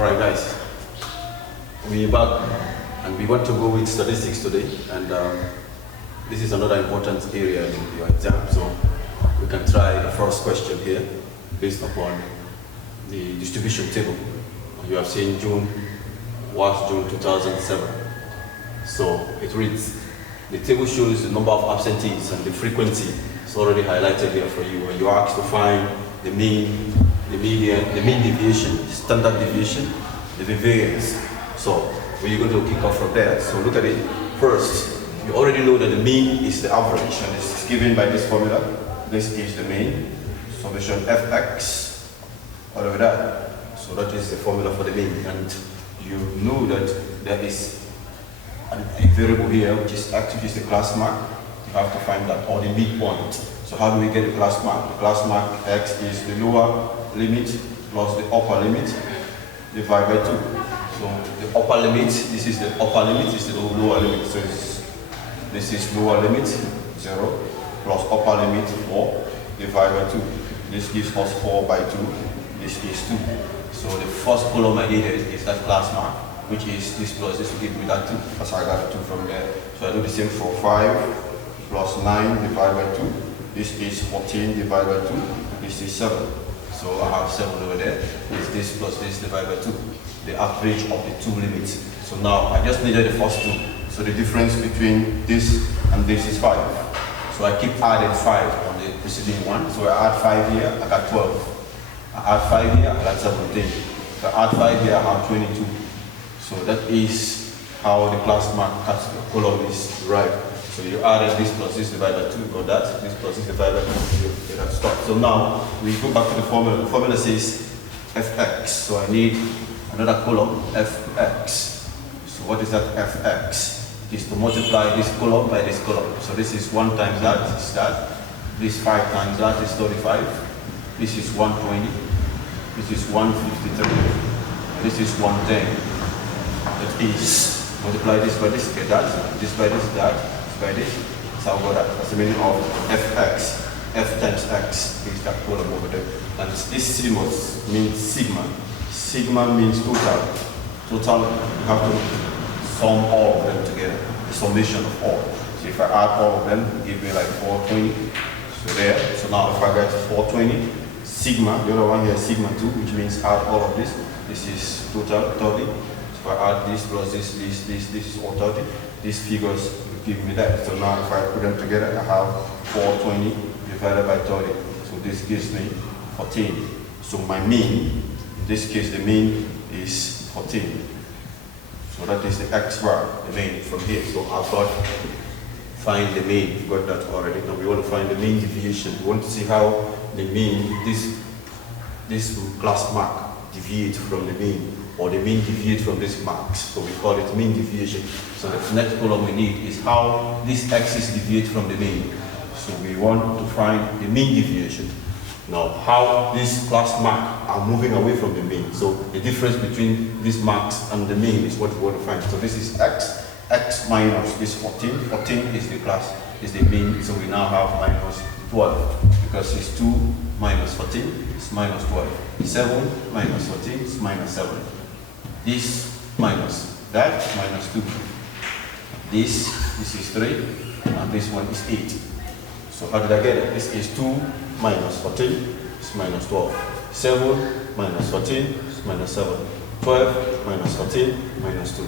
Alright guys, we're back and we want to go with statistics today, and this is another important area in your exam, so we can try the first question here based upon the distribution table. You have seen June 2007. So it reads, the table shows the number of absentees and the frequency is already highlighted here for you. When you are asked to find the mean, the median, the mean deviation, the standard deviation, the variance. So we're going to kick off from there. So look at it. First, you already know that the mean is the average, and it's given by this formula. This is the mean, summation fx, all over that. So that is the formula for the mean, and you know that there is a variable here which is x, which is the class mark. You have to find that, or the midpoint. So how do we get the class mark? The class mark x is the lower limit plus the upper limit divided by 2. So the upper limit, this is the upper limit, this is the lower limit. So this is lower limit 0 plus upper limit 4 divided by 2. This gives us 4 by 2. This is 2. So the first column I needed is that class mark, which is this plus this will give me that 2, because I got 2 from there. So I do the same for 5 plus 9 divided by 2. This is 14 divided by 2. This is 7. So I have 7 over there. It's this plus this divided by 2. The average of the two limits. So now I just needed the first 2. So the difference between this and this is 5. So I keep adding 5 on the preceding one. So I add 5 here, I got 12. I add 5 here, I got 17. If I add 5 here, I have 22. So that is how the class mark column is derived. So you added this plus this divided by 2, got that. This plus this divided by 2, you get that stuff. So now we go back to the formula. The formula says fx. So I need another column, fx. So what is that fx? It is to multiply this column by this column. So this is 1 times that is that. This 5 times that is 35. This is 120. This is 153. This is 110. That is, multiply this by this, get that. This by this, that. This by this. So I've got that. That's the meaning of fx. F times x is that column over there. And this sigma means sigma. Sigma means total. Total, you have to sum all of them together. The summation of all. So if I add all of them, it give me like 420. So there. So now if I get 420, sigma, the other one here is sigma 2, which means add all of this. This is total 30. So if I add this plus this is all 30. These figures will give me that. So now if I put them together, I have 420 divided by 30. So this gives me 14. So my mean, in this case the mean is 14. So that is the x bar, the mean from here. So I've got find the mean. We've got that already. Now we want to find the mean deviation. We want to see how the mean, this class mark deviate from the mean, or the mean deviate from this marks. So we call it mean deviation. So the next column we need is how this axis deviate from the mean. So we want to find the mean deviation. Now, how these class marks are moving away from the mean. So the difference between these marks and the mean is what we want to find. So this is x minus this 14. 14 is the class, is the mean. So we now have minus 12, because it's 2 minus 14 is minus 12. 7 minus 14 is minus 7. This minus that, minus 2. This is 3, and this one is 8. So how did I get it? This is 2 minus 14 is minus 12. 7 minus 14 is minus 7. 12 minus 14 minus 2.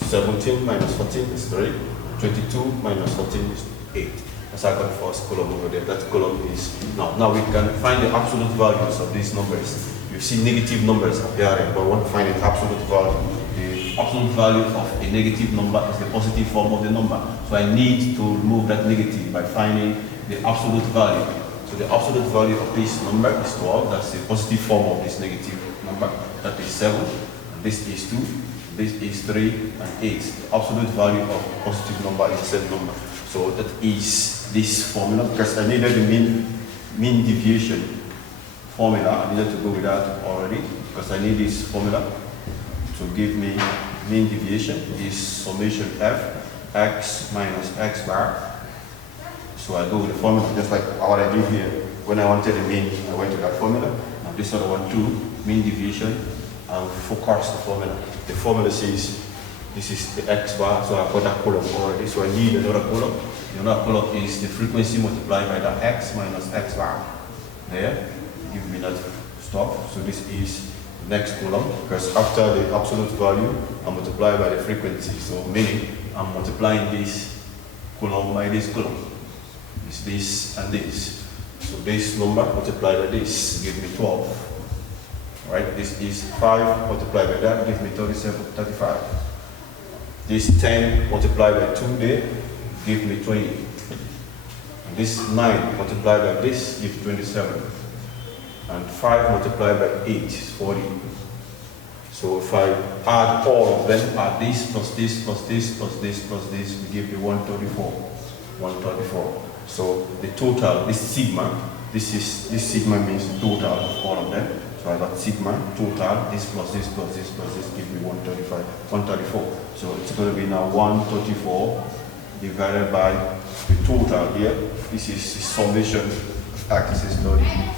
17 minus 14 is 3. 22 minus 14 is 8. That's our first column over there. That column is now we can find the absolute values of these numbers. You see negative numbers appearing, but we want to find the absolute value. The absolute value of a negative number is the positive form of the number. So I need to remove that negative by finding the absolute value. So the absolute value of this number is 12. That's the positive form of this negative number. That is 7. And this is 2. This is 3 and 8. The absolute value of positive number is the same number. So that is this formula, because I needed the mean deviation formula. I needed to go with that already, because I need this formula to give me mean deviation is summation f x minus x bar. So I go with the formula just like what I did here. When I wanted the mean, I went to that formula. Now this other one too, mean deviation and forecast the formula. The formula says this is the x bar, so I've got that column already, so I need another column. The other column is the frequency multiplied by that x minus x bar. There, give me that stuff. So this is the next column, because after the absolute value, I multiply by the frequency. So meaning, I'm multiplying this column by this column. It's this and this. So this number multiplied by this give me 12. Right? This is 5 multiplied by that gives me 35. This 10 multiplied by 2 there give me 20. And this 9 multiplied by this gives 27. And 5 multiplied by 8 is 40. So if I add all of them, add this plus this plus this plus this plus this, we give me 134. 134. So the total, this sigma, this sigma means the total of all of them. So I got sigma total, this plus this plus this plus this give me 135, 134. So it's going to be now 134 divided by the total here. This is the summation of axis loading.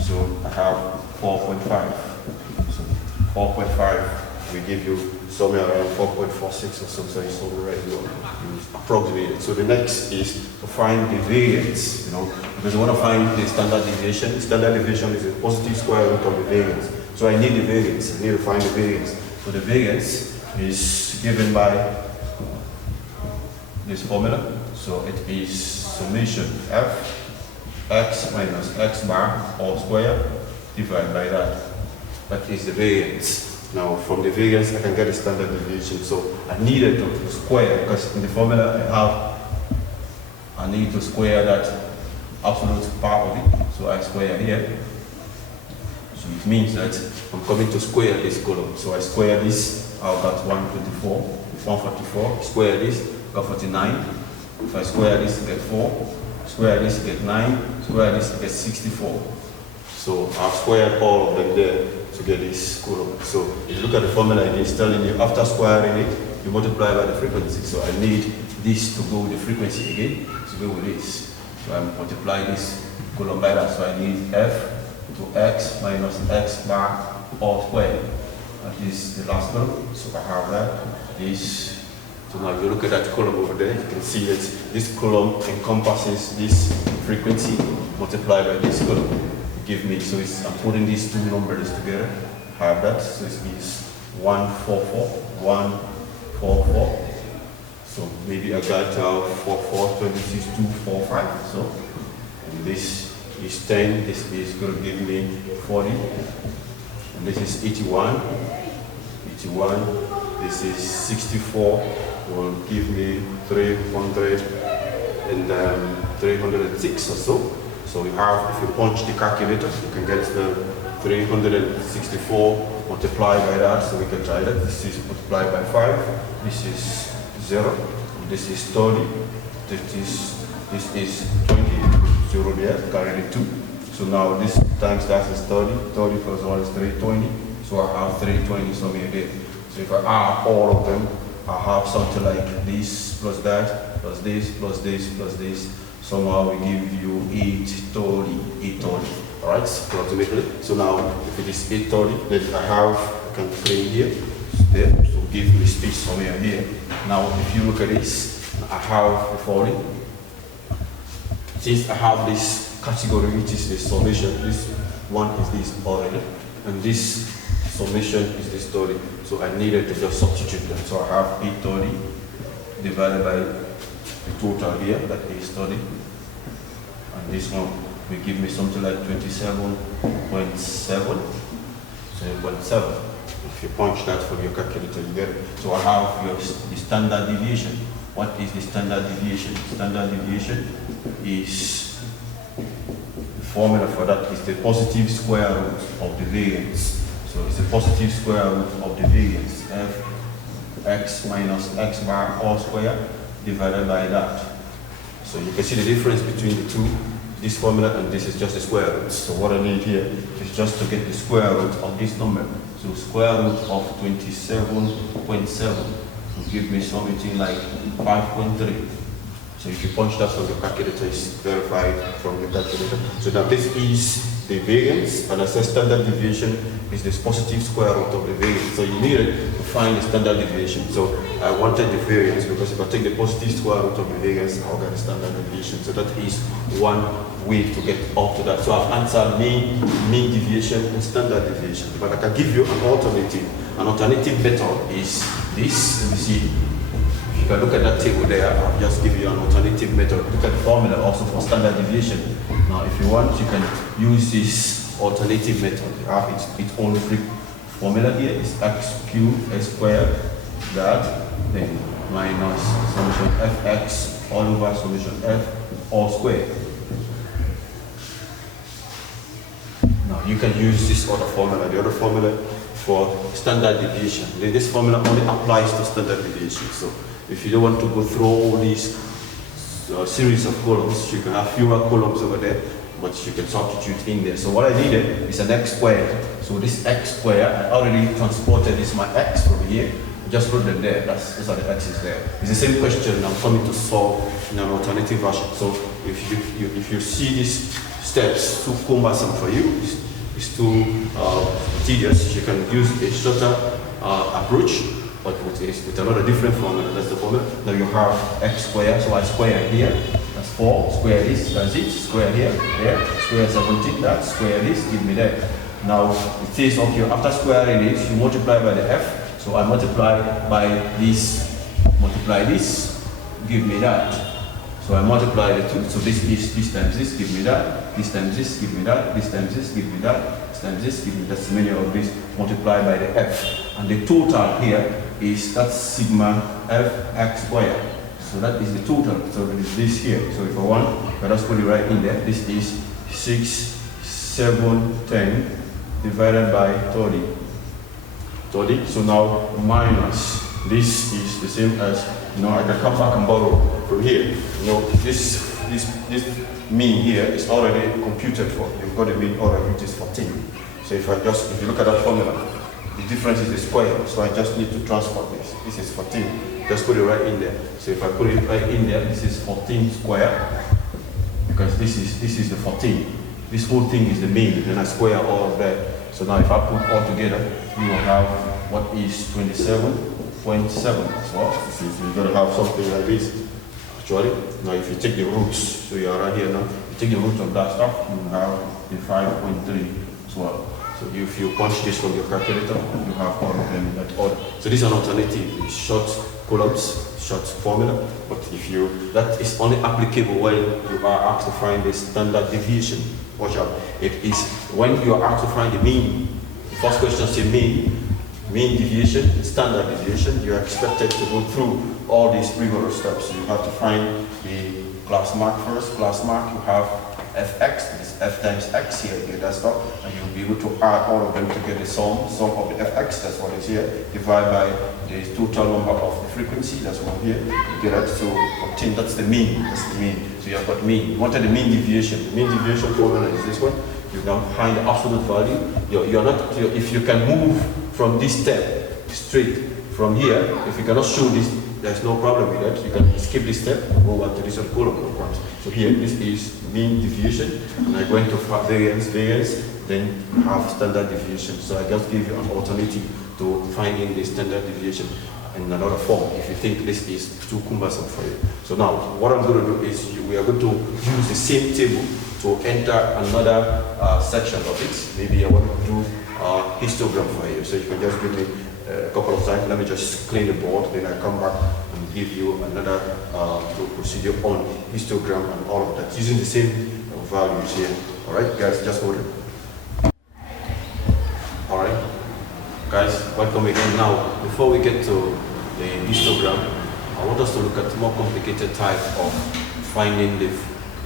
So I have 4.5. So 4.5 will give you somewhere around 4.46 or something, so it's somewhere right now. Approximated. So the next is to find the variance, because I want to find the standard deviation. Standard deviation is a positive square root of the variance. So I need the variance. I need to find the variance. So the variance is given by this formula. So it is summation f x minus x bar all square divided by that. That is the variance. Now from the variance I can get a standard deviation. So I needed to square, because in the formula I need to square that absolute part of it. So I square here. So it means that I'm coming to square this column. So I square this, I've got 124, 144, square this, got 49. If I square this, I get 4, square this, I get 9, square this, I get 64. So I've squared all of them there to get this column. So if you look at the formula, it's telling you after squaring it, you multiply by the frequency. So I need this to go with the frequency again, to go with this. So I multiply this column by that. So I need f to x minus x bar all squared. That is the last column. So I have that. This. So now if you look at that column over there, you can see that this column encompasses this frequency multiplied by this column. Give me, so I'm putting these two numbers together. I have that. So it is 144, 144. So maybe I got 44, 26, 245. So and this is 10. This is going to give me 40. And this is 81. 81. This is 64. Will give me 300 and 306 or so. So we have, if you punch the calculator, you can get the 364 multiplied by that, so we can try that. This is multiplied by 5, this is 0, this is 30, this is 20, 0 there, carry the 2. So now this times that is 30, 30 plus 1 is 320, so I have 320 somewhere there. So if I add all of them, I have something like this plus that, plus this, plus this, plus this. Somehow we give you 830. Alright, approximately. So now if it is 830, then I can play here. There. So give me space somewhere here. Now if you look at this, I have the following. Since I have this category which is the summation, this one is this already, and this summation is this 30. So I needed to just substitute them. So I have 830 divided by the total here, that is 30. And this one will give me something like 27.7. 7.7. If you punch that from your calculator, you get it. So I have the standard deviation. What is the standard deviation? Standard deviation is, the formula for that is the positive square root of the variance. So it's the positive square root of the variance. F x minus x bar all square divided by that. So you can see the difference between the two. This formula and this is just the square root. So what I need here is just to get the square root of this number. So square root of 27.7 will give me something like 5.3. So if you punch that from your calculator, it's verified from the calculator. So now this is the variance, and as a standard deviation is this positive square root of the variance. So you needed to find the standard deviation. So I wanted the variance because if I take the positive square root of the variance, I'll get the standard deviation. So that is one way to get up to that. So I've answered mean deviation and standard deviation. But I can give you an alternative. An alternative method is this. Let me see. You can look at that table there. I'll just give you an alternative method. Look at the formula also for standard deviation. Now, if you want, you can use this alternative method. You have its own formula here. It's x cubed x squared, that, then minus summation fx all over summation f all squared. Now, you can use this other formula. The other formula for standard deviation. This formula only applies to standard deviation. So, if you don't want to go through all these series of columns, you can have fewer columns over there, but you can substitute in there. So what I needed is an x squared. So this x squared, I already transported this my x from here. Just wrote them there. Those are the x's there. It's the same question I'm coming to solve in an alternative version. So if you see these steps too cumbersome for you, it's too tedious, you can use a shorter approach. But with another different formula. That's the formula. Now you have x squared, so I square here, that's 4, square this, that's it, square here, there, square 17, that, square this, give me that. Now it says up here, after squaring it, you multiply by the f, so I multiply by this, multiply this, give me that. So I multiply the two, so this times this, give me that, this times this, give me that, this times this, give me that, this times this, give me that, so many of this, multiply by the f. And the total here is that sigma f x squared. So that is the total, so it is this here. So if I want, let us put it right in there. This is 6, 7, 10 divided by 30. 30, so now minus, this is the same as, I can come back and borrow from here. This mean here is already computed for. You've got a mean already, which is 14. So if you look at that formula, the difference is the square. So I just need to transport this. This is 14. Just put it right in there. So if I put it right in there, this is 14 square, because this is the 14. This whole thing is the mean, and I square all of that. So now if I put all together, you will have what is 27.7 as well. So you're going to have something like this. Actually, now if you take the roots, so you are right here now, you take the root of that stuff, you have the 5.3 as well. So if you punch this from your calculator, you have all of them in that order. So this is an alternative. It's short columns, short formula, but that is only applicable when you are asked to find the standard deviation. Watch out. It is when you are asked to find the mean. The first question says mean deviation, standard deviation. You are expected to go through all these rigorous steps. You have to find the class mark first. Class mark, you have fx, this f times x here, you get that stuff, and you'll be able to add all of them to get the sum of the fx, that's what is here, divide by the total number of the frequency, that's one here, you get that, so obtain, that's the mean, so you have got mean. You wanted the mean deviation. The mean deviation formula is this one. You now find the absolute value. If you can move from this step straight from here, if you cannot show this, there's no problem with that. You can skip this step and go back to this other column. So here, this is mean deviation, and I go into variance, then have standard deviation. So I just give you an alternative to finding the standard deviation in another form if you think this is too cumbersome for you. So now, what I'm going to do is we are going to use the same table to enter another section of it. Maybe I want to do a histogram for you. So you can just give me a couple of times. Let me just clean the board, then I come back and give you another procedure on histogram and all of that, using the same values here. All right, guys, just hold it. All right, guys, welcome again. Now, before we get to the histogram, I want us to look at a more complicated type of finding the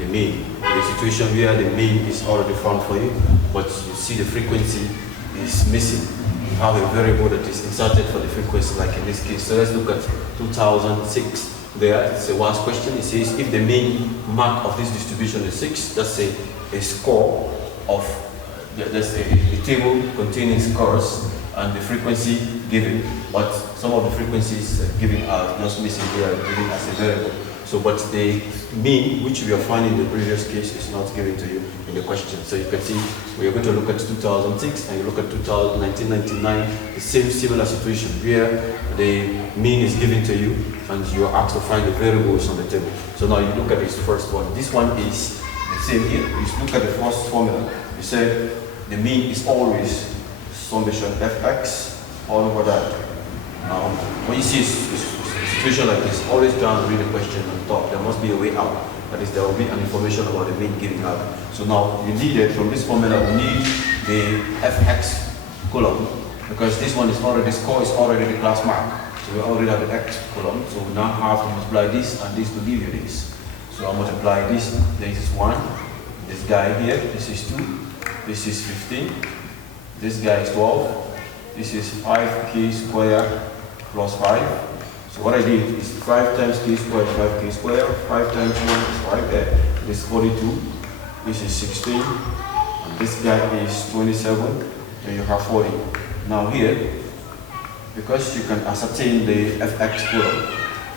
mean. The situation where the mean is already found for you, but you see the frequency is missing. You have a variable that is inserted for the frequency, like in this case. So let's look at 2006. There, it's a last question. It says if the mean mark of this distribution is 6, that's a score of, that's a table containing scores and the frequency given, but some of the frequencies given are just missing here, given as a variable. So, but the mean, which we are finding in the previous case, is not given to you in the question. So you can see we are going to look at 2006 and you look at 1999, the same similar situation where the mean is given to you and you are asked to find the variables on the table. So now you look at this first one. This one is the same here. You look at the first formula. You said the mean is always summation fx all over that. Now, when you see a situation like this, always try and read the question on top. There must be a way out. That is, there will be an information about the mean given out. So now, you need it from this formula. We need the fx column because this one is already, the score is already the class mark. So we already have the x column. So we now have to multiply this and this to give you this. So I'll multiply this. This is 1. This guy here, this is 2. This is 15. This guy is 12. This is 5k squared plus 5. So what I did is 5 times k squared, 5k squared. 5 times 1 is 5 there. This is 42. This is 16. And this guy is 27. Then you have 40. Now here, because you can ascertain the fx column,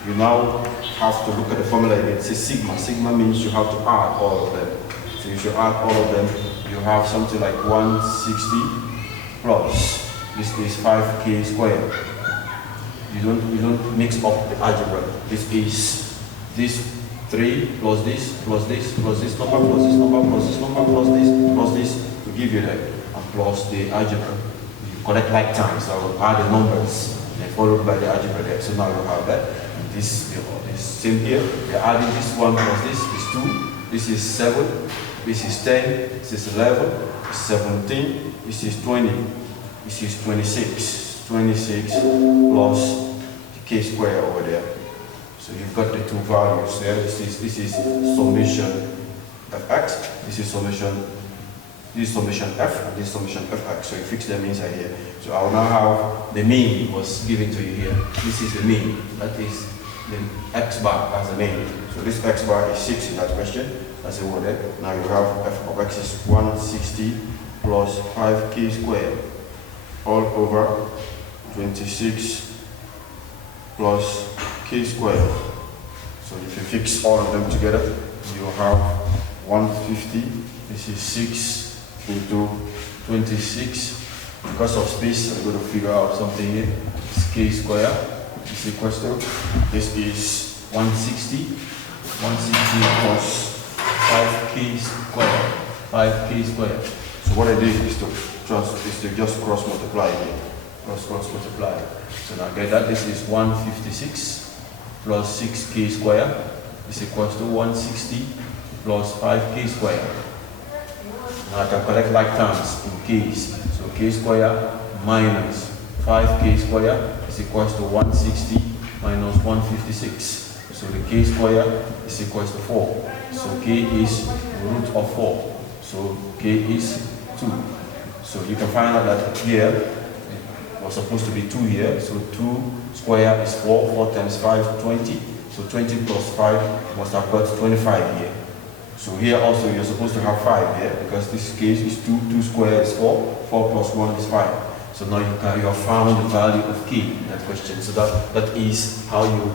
you now have to look at the formula again. It says sigma. Sigma means you have to add all of them. So if you add all of them, you have something like 160 plus. This is 5k squared. You don't mix up the algebra. This is this 3 plus this plus this plus this number plus this number plus this number plus this to give you that, and plus the algebra. You collect like terms. So I will add the numbers and followed by the algebra there. So now you have that. And this same here. You're adding this 1 plus this is 2. This is 7. This is 10. This is 11. This is 17. This is 20. This is 26. 26 plus the k squared over there. So you've got the two values there. This is summation fx. This is summation f, and this is summation fx. So you fix them inside here. So I will now have the mean was given to you here. This is the mean. That is the x bar as the mean. So this x bar is 6 in that question. That's the word there. Now you have f of x is 160 plus 5k squared all over 26 plus k squared. So if you fix all of them together, you have 150. This is 6 into 26. Because of space, I'm going to figure out something here. It's k squared is equals to, this is 160. 160 plus 5k squared. 5k squared. So what I did is to just cross multiply here. Cross multiply. So now get that this is 156 plus 6k squared is equals to 160 plus 5k squared. Now I can collect like terms in k's. So k squared minus 5k squared is equals to 160 minus 156. So the k squared is equals to 4. So k is root of 4. So k is 2. So you can find out that here it was supposed to be 2 here. So 2 square is 4. 4 times 5, 20. So 20 plus 5 must have got 25 here. So here also you're supposed to have 5 here because this case is 2. 2 square is 4. 4 plus 1 is 5. So now you have found the value of k in that question. So that is how you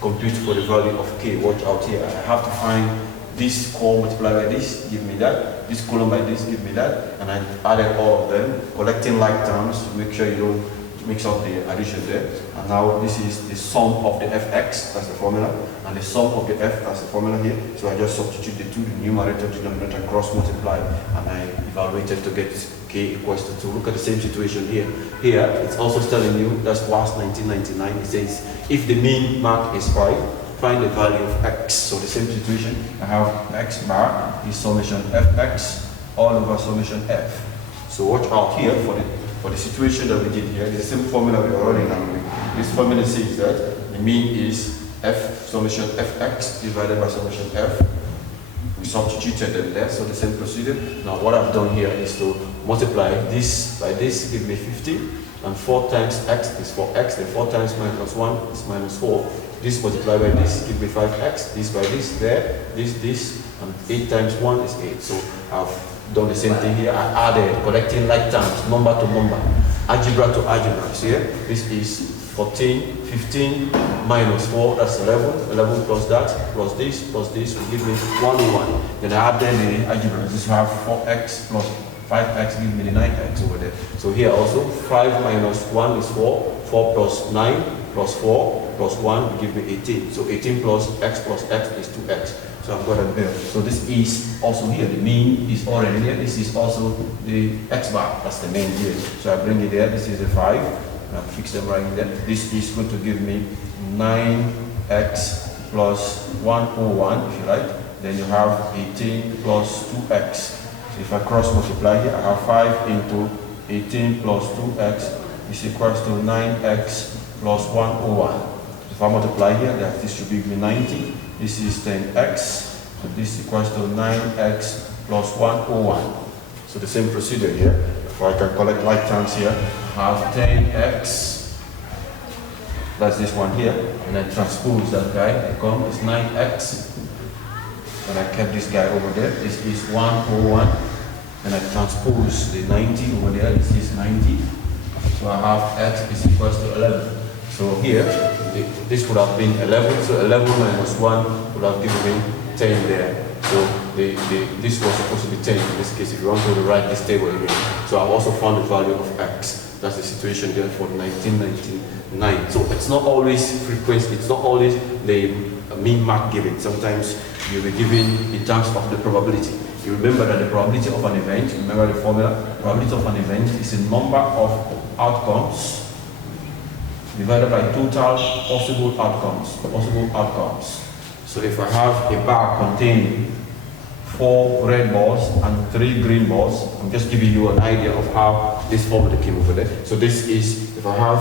compute for the value of k. Watch out here. I have to find this score multiplied by this, give me that. This column by this, give me that. And I added all of them, collecting like terms to make sure you don't mix up the addition there. And now this is the sum of the fx, that's the formula, and the sum of the f, that's the formula here. So I just substitute the two, the numerator, denominator, and cross multiply, and I evaluated to get k equals to 2. Look at the same situation here. Here, it's also telling you, that's past 1999, it says, if the mean mark is 5, find the value of x. So the same situation, I have x bar is summation fx all over summation f. So watch out here for the situation that we did here. It's the same formula we are running now. This formula says that the mean is f summation fx divided by summation f. We substituted them there, so the same procedure. Now what I've done here is to multiply this by this, give me 50, and 4 times x is 4x, then 4 times minus 1 is minus 4. This multiplied by this, give me 5x, this by this, there, this, and 8 times 1 is 8. So I've done the same thing here. I added, collecting like terms, number to number, algebra to algebra. So here, this is 14, 15 minus 4, that's 11. 11 plus that, plus this will give me 101. Then I add then the algebra. This have 4x plus 5x give me the 9x over there. So here also 5 minus 1 is 4, 4 plus 9 plus 4 plus 1 will give me 18. So 18 plus x is 2x. So I've got it there. So this is also here. The mean is already there. This is also the x bar. That's the mean here. So I bring it there. This is the 5. And I fix them right there. This is going to give me 9x plus 101, if you like. Then you have 18 plus 2x. So if I cross multiply here, I have 5 into 18 plus 2x is equals to 9x plus 101. If I multiply here, that this should give me 90. This is 10x. This is equals to 9x plus 101. So the same procedure here. If I can collect like terms here, I have 10x. That's this one here. And I transpose that guy. It's 9x. And I kept this guy over there. This is 101. And I transpose the 90 over there. This is 90. So I have x is equals to 11. So here, this would have been 11. So 11 minus 1 would have given me 10 there. So this was supposed to be 10 in this case, if you want to rewrite this table again. So I've also found the value of x. That's the situation there for 1999. So it's not always frequency, it's not always the mean mark given. Sometimes you'll be given in terms of the probability. You remember that the probability of an event, remember the formula, probability of an event is the number of outcomes divided by total possible outcomes. So if I have a bar containing 4 red balls and 3 green balls, I'm just giving you an idea of how this formula came over there. So this is, if I have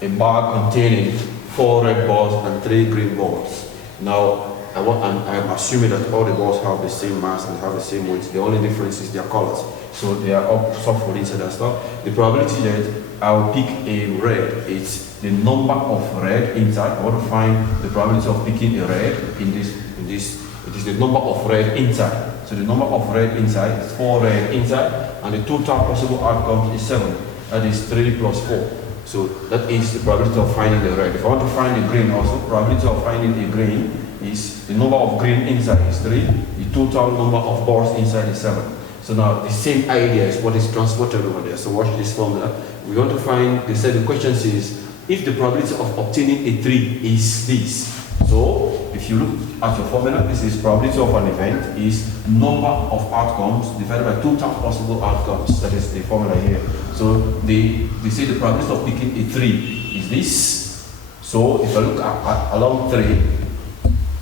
a bar containing 4 red balls and 3 green balls. Now, I'm assuming that all the balls have the same mass and have the same weight. The only difference is their colors. So they are all soft for inside and stuff. The probability that I'll pick a red, it's the number of red inside. I want to find the probability of picking a red in this. It is the number of red inside. So the number of red inside is 4 red inside, and the total possible outcome is 7. That is 3 plus 4. So that is the probability of finding the red. If I want to find the green also, probability of finding a green is the number of green inside is 3. The total number of balls inside is 7. So now the same idea is what is transported over there. So watch this formula. We want to find, they said the question says, if the probability of obtaining a 3 is this. So if you look at your formula, this is probability of an event is number of outcomes divided by total possible outcomes. That is the formula here. So they say the probability of picking a 3 is this. So if I look at along 3,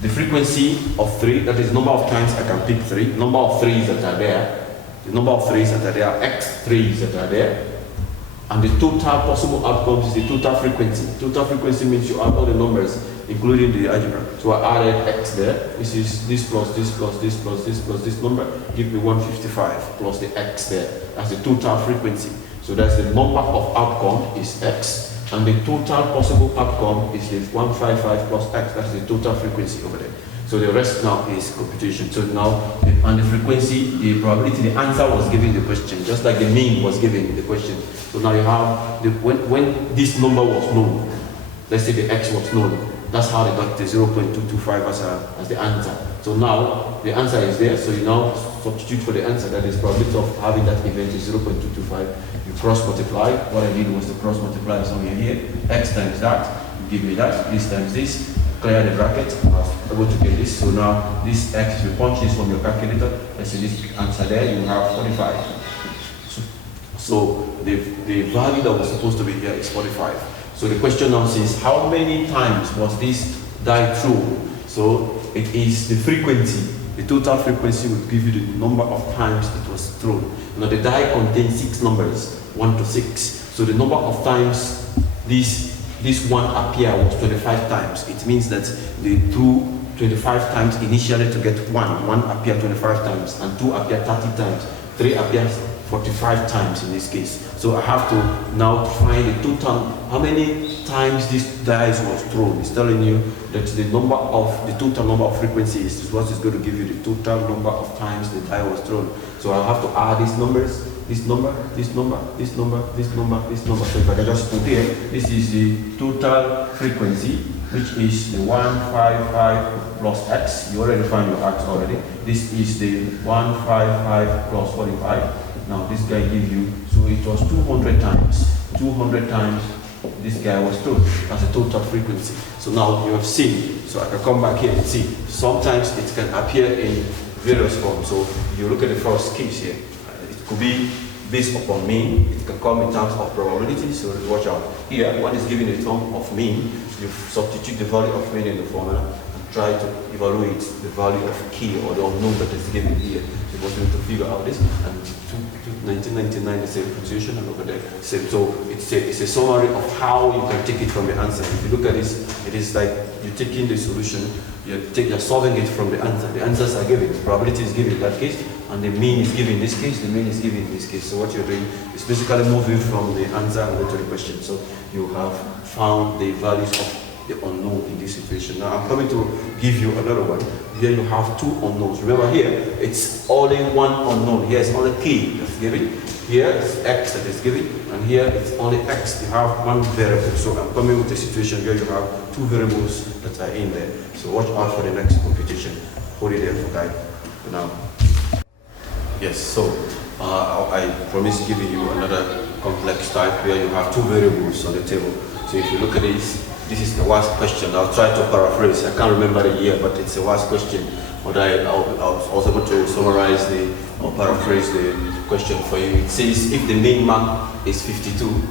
the frequency of 3, that is number of times I can pick 3, number of 3s that are there, the number of 3s that are there, x 3s that are there, and the total possible outcomes is the total frequency. Total frequency means you add all the numbers, including the algebra. So I added x there. This is this plus this plus this plus this plus this number, give me 155 plus the x there. That's the total frequency. So that's the number of outcome is x, and the total possible outcome is the 155 plus x. That's the total frequency over there. So the rest now is computation. So now, and the frequency, the probability, the answer was given in the question, just like the mean was given in the question. So now you have, when this number was known, let's say the x was known, that's how they got the 0.225 as the answer. So now, the answer is there, so you now substitute for the answer, that is probability of having that event is 0.225. You cross multiply. What I did was to cross multiply somewhere here, x times that, give me that, this times this, clear the bracket, I was able to get this. So now this x, you punch this from your calculator, let's see this answer there, you have 45. So the value that was supposed to be here is 45. So the question now says, how many times was this die thrown? So it is the frequency, the total frequency will give you the number of times it was thrown. Now the die contains 6 numbers, 1 to 6. So the number of times this one appear was 25 times. It means that they threw 25 times initially to get 1. 1 appear 25 times, and 2 appear 30 times. 3 appears 45 times in this case. So I have to now find the total, how many times this dice was thrown. It's telling you that the total number of frequencies is what is going to give you the total number of times the die was thrown. So I have to add these numbers. this number, this number, this number, this number, this number. So if I can just put here, this is the total frequency, which is the 155 plus x. You already find your x already. This is the 155 plus 45. Now this guy gives you, so it was 200 times. 200 times this guy was told as a total frequency. So now you have seen, so I can come back here and see, sometimes it can appear in various forms. So you look at the first case here, it could be based upon mean, it can come in terms of probability, so watch out. Here, what is given in terms of mean, you substitute the value of mean in the formula and try to evaluate the value of k or the unknown that is given here. So you want to figure out this, and 1999 the same position, and over there same. So it's a summary of how you can take it from the answer. If you look at this, it is like you're taking the solution, you're solving it from the answer. The answers are given, the probability is given in that case, and the mean is given in this case, the mean is given in this case. So what you're doing is basically moving from the answer and go to the question. So you have found the values of the unknown in this situation. Now I'm coming to give you another one. Here you have two unknowns. Remember here, it's only one unknown. Here it's only k that's given. Here it's x that is given, and here it's only x. You have one variable. So I'm coming with a situation where you have two variables that are in there. So watch out for the next computation. Hold it there for guide for now. Yes, so I promise giving you another complex type where you have two variables on the table. So if you look at this is the last question. I'll try to paraphrase. I can't remember the year, but it's the last question. But I was also able to summarize or paraphrase the question for you. It says if the main mark is 52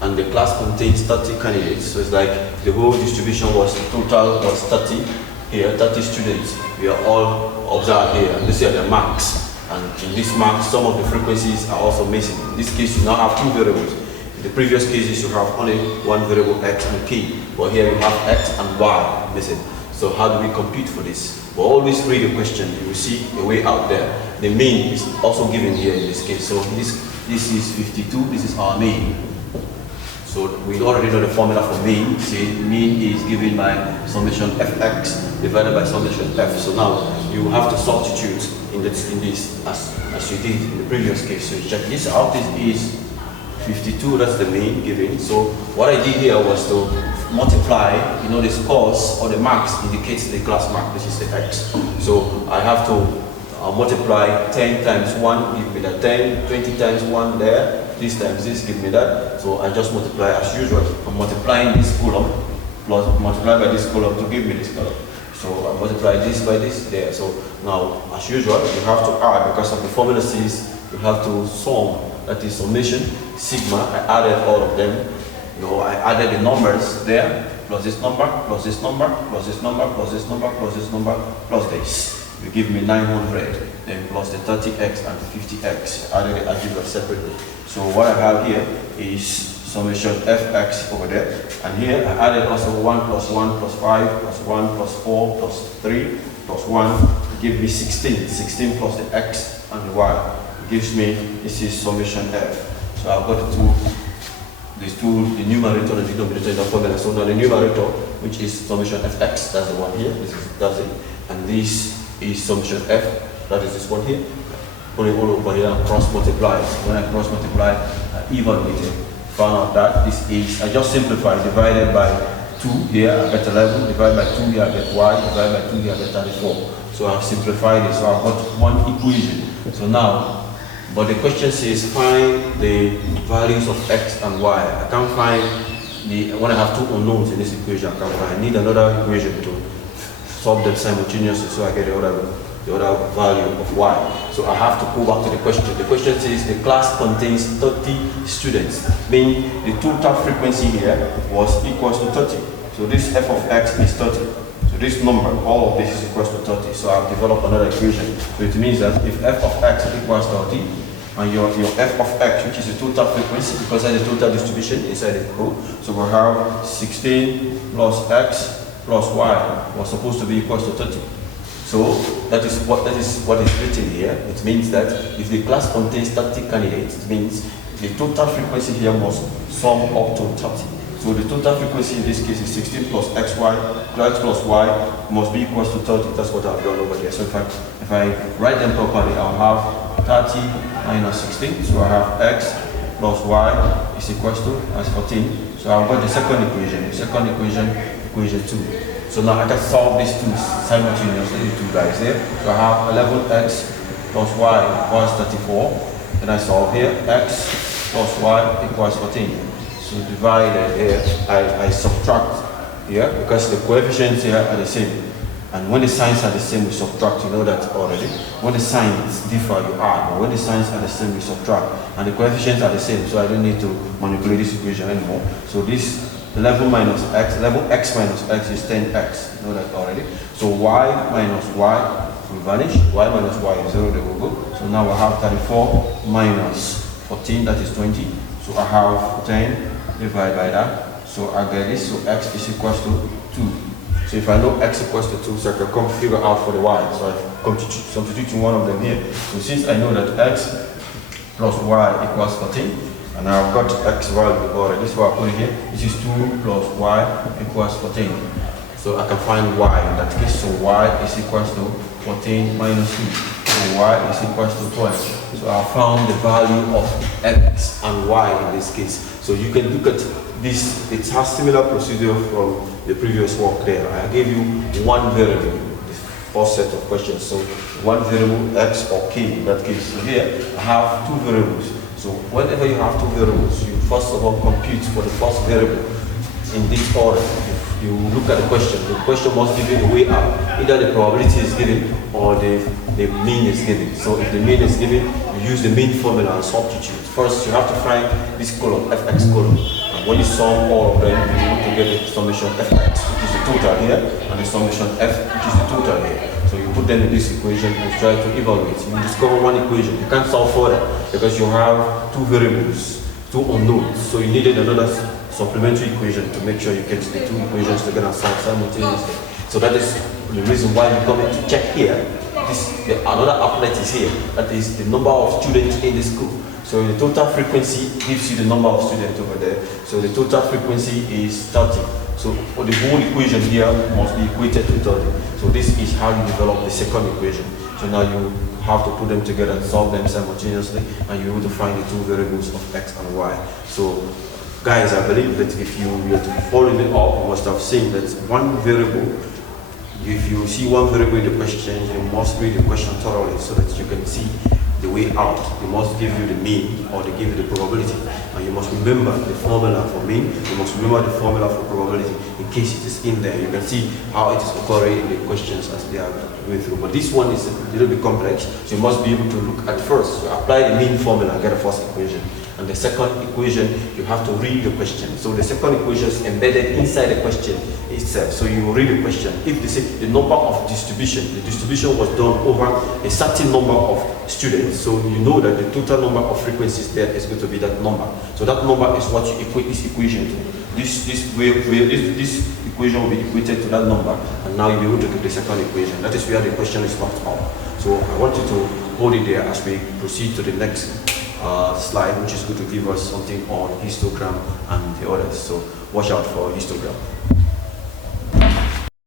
and the class contains 30 candidates, so it's like the whole distribution total was 30. Here, 30 students. We are all observed here, and these are the marks. And in this mark, some of the frequencies are also missing. In this case, you now have two variables. In the previous cases, you have only one variable x and k, but here you have x and y missing. So how do we compute for this? We'll always read the question. You will see a way out there. The mean is also given here in this case. So this is 52. This is our mean. So we already know the formula for mean. See, mean is given by summation fx divided by summation f. So now you have to substitute in this as you did in the previous case. So you check this out. This is 52, that's the mean given. So what I did here was to multiply, the scores or the marks indicates the class mark, which is the x. So I have to multiply 10 times 1, give me that 10, 20 times 1 there, this times this, give me that. So I just multiply as usual. I'm multiplying this column, plus multiply by this column to give me this column. So I multiply this by this there. So now, as usual, you have to add, because of the formula says you have to sum, that is summation, sigma. I added all of them. I added the numbers there, plus this number, plus this number, plus this number, plus this number, plus this number, plus this. You give me 900, then plus the 30x and 50x. I added the algebra separately. So what I have here is summation fx over there. And here I added also 1 plus 1 plus 5 plus 1 plus 4 plus 3 plus 1. Give me 16. 16 plus the x and the y. Gives me, this is summation f. So I've got the numerator and the denominator in the formula. So now the numerator, which is summation fx, that's the one here, that's it. And this is summation f, that is this one here. Put it all over here and cross multiply. So when I cross multiply, I evaluated, found out that this is, I just simplified, divided by 2 here, I get 11, divided by 2 here, I get y, divided by 2 here, I get 34. So I've simplified it, so I've got one equation. So now, but the question says find the values of x and y. I can't find when I have two unknowns in this equation, I need another equation to solve them simultaneously so I get the other value of y. So I have to go back to the question. The question says the class contains 30 students, meaning the total frequency here was equals to 30. So this f of x is 30. So this number, all of this is equals to 30. So I've developed another equation. So it means that if f of x equals 30, and your f of x, which is the total frequency, because that's the total distribution inside the code, so we'll have 16 plus x plus y was supposed to be equals to 30. So that is what is written here. It means that if the class contains 30 candidates, it means the total frequency here must sum up to 30. So the total frequency in this case is 16 plus xy, x plus y must be equals to 30. That's what I've done over here. So if I write them properly, I'll have 30 minus 16. So I have x plus y is equals to as 14. So I've got the second equation. The second equation, equation 2. So now I can solve these two simultaneously, the two guys here. So I have 11x plus y equals 34. Then I solve here, x plus y equals 14. So divided here, I subtract here because the coefficients here are the same. And when the signs are the same, we subtract. You know that already. When the signs differ, you add. But when the signs are the same, we subtract. And the coefficients are the same, so I don't need to manipulate this equation anymore. So this 11 minus x, 11x minus x is 10x. You know that already. So y minus y will vanish. Y minus y is 0, they will go. So now I have 34 minus 14, that is 20. So I have 10 divided by that. So I get this. So x is equals to 2. So if I know x equals to 2, so I can come figure out for the y. So I come to substitute one of them here. So since I know that x plus y equals 14, and I've got x value already, so I put it here. This is 2 plus y equals 14. So I can find y in that case. So y is equals to 14 minus 2. So y is equals to 12. So I found the value of x and y in this case. So you can look at this. It has similar procedure from the previous work there. I gave you one variable, the first set of questions. So one variable, x or k in that case. So here I have two variables. So whenever you have two variables, you first of all compute for the first variable in this order. If you look at the question must give you the way out. Either the probability is given or the mean is given. So if the mean is given, you use the mean formula and substitute. First, you have to find this column, fx column. When you sum all of them, you need to get the summation fx, which is the total here, and the summation f, which is the total here. So you put them in this equation and try to evaluate. You discover one equation. You can't solve further because you have two variables, two unknowns. So you needed another supplementary equation to make sure you get the two equations together and solve simultaneously. So that is the reason why you come in to check here. Another applet is here. That is the number of students in the school. So the total frequency gives you the number of students over there. So the total frequency is 30. So for the whole equation here must be equated to 30. So this is how you develop the second equation. So now you have to put them together and solve them simultaneously, and you're able to find the two variables of x and y. So guys, I believe that if you were to follow it up, you must have seen that one variable, if you see one variable in the question, you must read the question thoroughly so that you can see the way out. They must give you the mean or they give you the probability, and you must remember the formula for mean. You must remember the formula for probability in case it is in there. You can see how it is occurring in the questions as they are going through. But this one is a little bit complex, so you must be able to look at first. So apply the mean formula and get the first equation. And the second equation, you have to read the question. So the second equation is embedded inside the question itself. So you read the question. If they say the number of distribution, the distribution was done over a certain number of students, so you know that the total number of frequencies there is going to be that number. So that number is what you equate this equation to. This equation will be equated to that number, and now you'll be able to get the second equation. That is where the question is marked out. So I want you to hold it there as we proceed to the next slide, which is going to give us something on histogram and the others. So watch out for histogram.